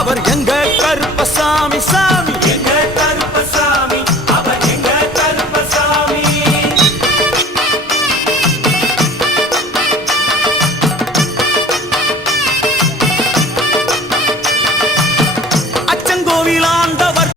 அவர் எங்க கருப்பசாமி சாமி